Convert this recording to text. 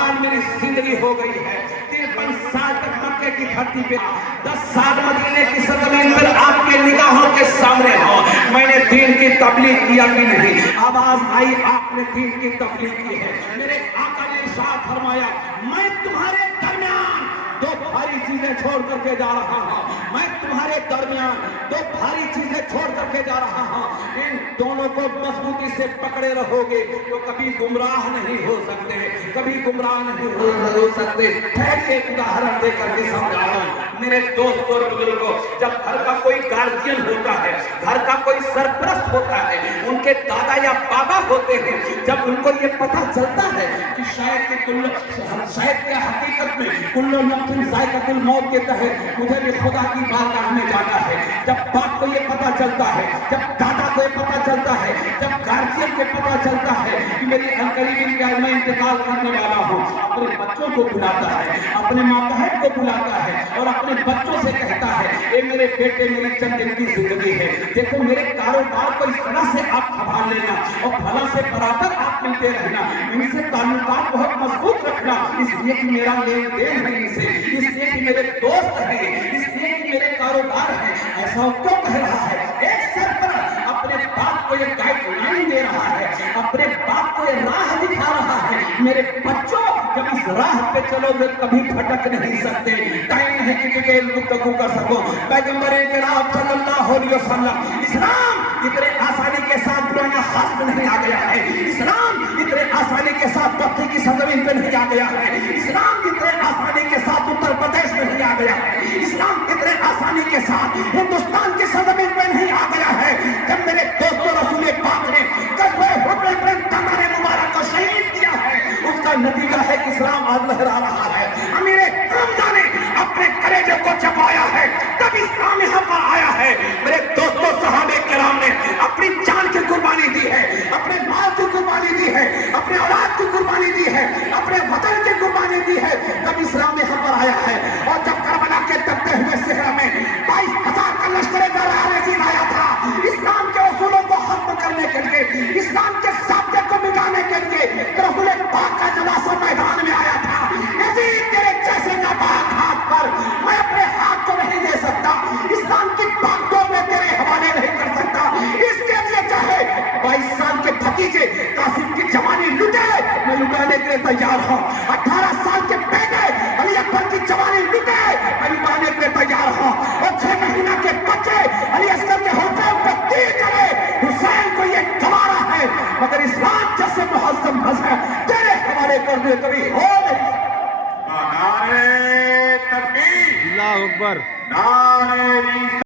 سال میری زندگی ہو گئی ہے، 53 سال تک مکے کی دھرتی پہ، 10 سال مدینے کی سرزمین پر آپ کے نگاہوں کے سامنے ہو، میں نے دین کی تبلیغ کیا کہ نہیں؟ آواز آئی آپ نے دین کی تبلیغ کی ہے۔ میرے آقا نے ارشاد فرمایا میں تمہارے درمیان دو بھاری چیزیں چھوڑ کر کے جا رہا ہوں، میں تمہارے درمیان دو بھاری چیزیں چھوڑ کر کے جا رہا ہوں، ان دونوں کو مضبوطی سے پکڑے رہو گے تو کبھی گمراہ نہیں ہو سکتے، کبھی گمراہ نہیں ہو سکتے۔ ٹھہر ایک اداہرن دے کر کے سمجھا رہا ہوں میرے دوست اور بزرگوں، جب گھر کا کوئی گارجین ہوتا ہے، گھر کا کوئی سرپرست ہوتا ہے، ان کے دادا یا بابا ہوتے ہیں، جب ان کو یہ پتہ چلتا ہے کہ شاید کہ حقیقت میں کل نفس ذائقۃ الموت کے تحت مجھے بھی خدا کی بارگاہ میں جانا ہے، جب باپ کو یہ پتہ چلتا ہے، جب دادا کو یہ پتہ چلتا ہے، جب گارجین کو پتہ چلتا ہے کہ میری عنقریب میں انتقال کرنے والا ہوں، اپنے بچوں کو بلاتا ہے، اپنے ماتحت کو بلاتا ہے اور اپنے بچوں سے کہتا ہے اے میرے بیٹے میری چند دن کی زندگی ہے، دیکھو میرے کاروبار کو اس طرح سے آپ سنبھال لینا اور بھلا سے برابر آپ ملتے رہنا، ان سے تعلقات بہت مضبوط رکھنا، اس لیے کہ میرا لین دین ہے ان سے، اس لیے کہ میرے دوست ہیں، اس لیے کہ میرے کاروبار ہیں۔ ایسا کیوں کہہ رہا ہے؟ ایک سرپرست اپنے باپ کو یہ گائیڈ لائن دے رہا ہے، اپنے باپ کو یہ راہ دکھا رہا ہے، میرے بچوں جب اس راہ پہ چلو گے کبھی بھٹک نہیں سکتے۔ ٹائم ہے کہ ڈیٹیل گفتگو کر سکو۔ پیغمبر کرام صلی اللہ علیہ وسلم، اسلام اتنے آسانی کے ساتھ پرانا خاص میں نہیں آ گیا ہے، اسلام اتنے آسانی کے ساتھ پتھر کی سرزمین پہ نہیں آ گیا ہے، اسلام اتنے آسانی کے ساتھ اتر پردیش میں نہیں آ گیا ہے، اسلام اتنے آسانی کے ساتھ ہندوستان کی سرزمین پہ نہیں آ گیا ہے۔ جب میرے دوستوں رسول پاک نے غزوہ احد میں دمار مبارک کو شہید کیا ہے، اس کا نتیجہ ہے کہ اسلام آج لہرا رہا ہے۔ امیر حمزہ نے اپنے کلیجے کو چبایا ہے تب اسلام یہاں پر آیا ہے۔ میرے دوستوں صحابہ کرام نے اپنی جان کی قربانی دی ہے، اپنے مال کی قربانی دی ہے، اپنے اولاد کی قربانی دی ہے، اپنے وطن کی قربانی دی ہے، تب اسلام یہاں پر آیا ہے۔ اور جب کربلا کے دبتے ہوئے صحرا میں 22,000 کا لشکر زرارزین آیا تھا اسلام کے اصولوں کو ختم کرنے کے لیے، اسلام کے ضابطے کو مٹانے کے لیے، رسول پاک کا جنازہ میدان میں آیا تھا۔ یزید تیرے جیسے ناپاک ہاتھ پر میں اپنے ہاتھ کو نہیں دے سکتا، اسلام کی طاقتوں میں تیرے حوالے نہیں کر سکتا، اس کے لیے چاہے 22 سال کے بھتیجے قاسم کی جوانی لٹے میں لٹانے کے لیے تیار ہوں، 18 سال کے بیٹے علی اکبر کی جوانی لٹے میں لٹانے کے لیے تیار ہوں، اور 6 مہینہ کے بچے علی اصغر کے ہوٹل پر تیر چلے حسین کو یہ گوارا ہے، مگر اسلام جیسے مہذب مذہب تیرے حوالے کرنے کبھی ہو نہیں۔ نعرہ تکبیر، اللہ اکبر، نعرہ